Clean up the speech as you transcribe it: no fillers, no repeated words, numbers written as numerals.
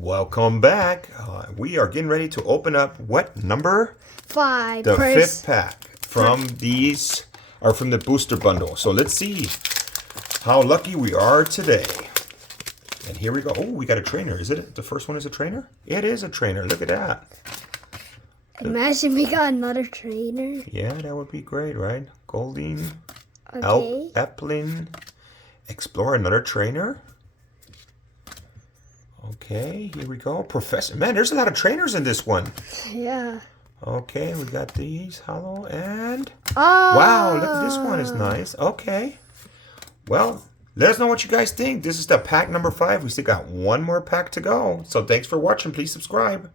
Welcome back. We are getting ready to open up what number? 5. The fifth pack from these are from the booster bundle. So let's see how lucky we are today. And here we go. Oh, we got a trainer. Is it the first one is a trainer? It is a trainer. Look at that. Imagine we got another trainer. Yeah, that would be great, right? Golding, Okay. Eplin, explore another trainer. Okay, here we go. Professor. Man, there's a lot of trainers in this one. Yeah. Okay, we got these. Hollow and... Oh! Wow, look at this one is nice. Okay. Well, let us know what you guys think. This is the pack number 5. We still got one more pack to go. So thanks for watching. Please subscribe.